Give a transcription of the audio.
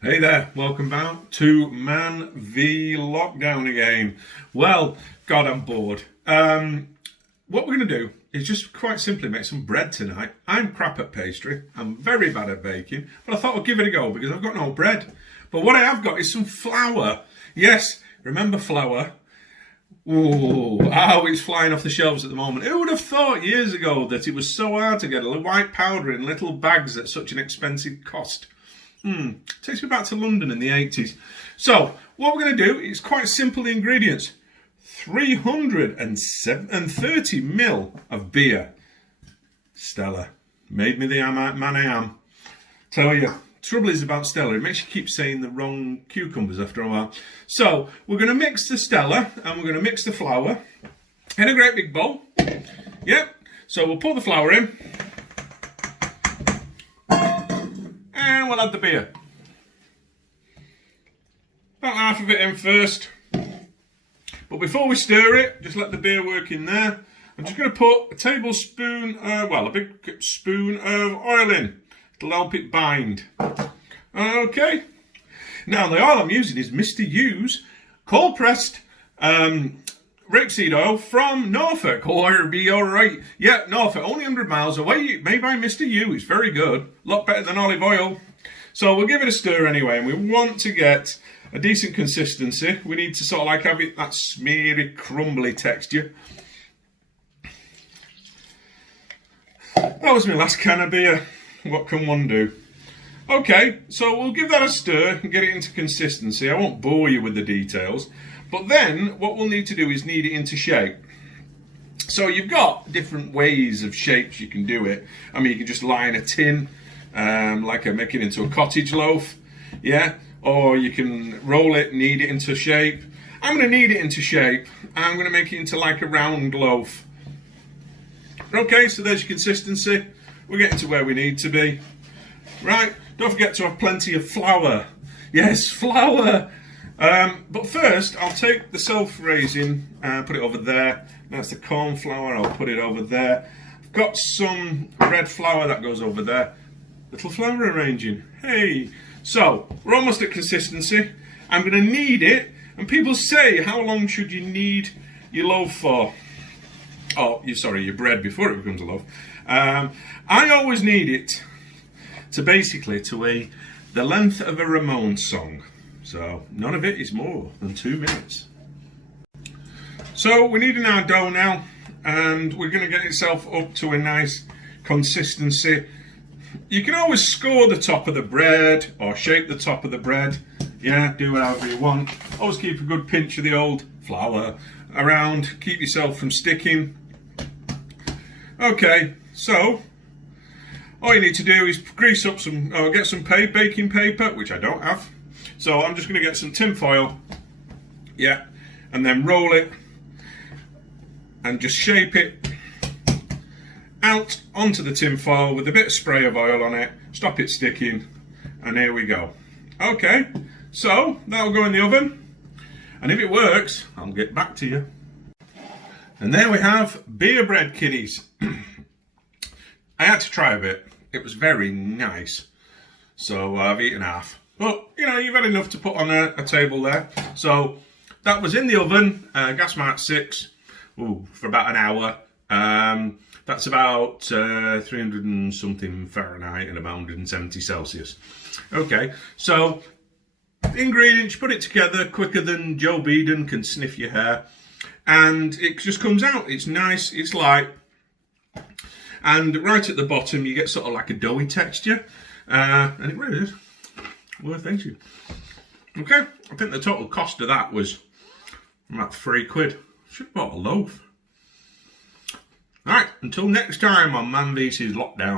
Hey there, welcome back to Man v Lockdown again. Well, God, I'm bored. What we're going to do is just quite simply make some bread tonight. I'm crap at pastry. I'm very bad at baking, but I thought I'd give it a go because I've got no bread. But what I have got is some flour. Yes, remember flour? Ooh, it's flying off the shelves at the moment. Who would have thought years ago that it was so hard to get a white powder in little bags at such an expensive cost? Takes me back to London in the 80s. So, what we're going to do is quite simple ingredients. 330 ml of beer. Stella. Made me the man I am. Tell you, trouble is about Stella, it makes you keep saying the wrong cucumbers after a while. So, we're going to mix the Stella and we're going to mix the flour in a great big bowl. Yep. So, we'll pour the flour in. And we'll add the beer. About half of it in first. But before we stir it, just let the beer work in there. I'm just going to put a tablespoon, a big spoon of oil in. It'll help it bind. Okay. Now the oil I'm using is Mr. Hughes cold pressed rapeseed oil from Norfolk. Oh, it'll be alright. Yeah, Norfolk, only 100 miles away, made by Mr. Hughes. It's very good. A lot better than olive oil. So we'll give it a stir anyway, and we want to get a decent consistency. We need to sort of like have it that smeary, crumbly texture. That was my last can of beer. What can one do? Okay, so we'll give that a stir and get it into consistency. I won't bore you with the details. But then what we'll need to do is knead it into shape. So you've got different ways of shapes you can do it. I mean, you can just line a tin, make it into a cottage loaf, yeah? Or you can roll it, knead it into shape. I'm going to knead it into shape. I'm going to make it into like a round loaf. Okay, so there's your consistency. We're getting to where we need to be. Right, don't forget to have plenty of flour. Yes, flour. But first, I'll take the self-raising and put it over there. That's the corn flour, I'll put it over there. I've got some red flour that goes over there. Little flour arranging. Hey, so we're almost at consistency. I'm going to knead it, and people say, how long should you knead your loaf for? Oh, your bread before it becomes a loaf. I always knead it to basically the length of a Ramones song. So none of it is more than 2 minutes. So we're kneading our dough now, and we're going to get itself up to a nice consistency. You can always score the top of the bread or shape the top of the bread. Yeah, do whatever you want. Always keep a good pinch of the old flour around. Keep yourself from sticking. Okay, so all you need to do is grease up get some baking paper, which I don't have. So I'm just going to get some tin foil, yeah, and then roll it and just shape it out onto the tin foil with a bit of spray of oil on it, stop it sticking, and here we go. Okay, so that'll go in the oven, and if it works, I'll get back to you. And there we have beer bread kiddies. I had to try a bit. It was very nice. So I've eaten half. But, you know, you've had enough to put on a table there. So that was in the oven, gas mark 6, for about an hour. That's about 300 and something Fahrenheit and about 170 Celsius. Okay, so the ingredients, put it together quicker than Joe Biden can sniff your hair. And it just comes out. It's nice, it's light. And right at the bottom, you get sort of like a doughy texture. And it really is worth eating. Okay, I think the total cost of that was about £3. Should have bought a loaf. Alright, until next time on Man vs Lockdown.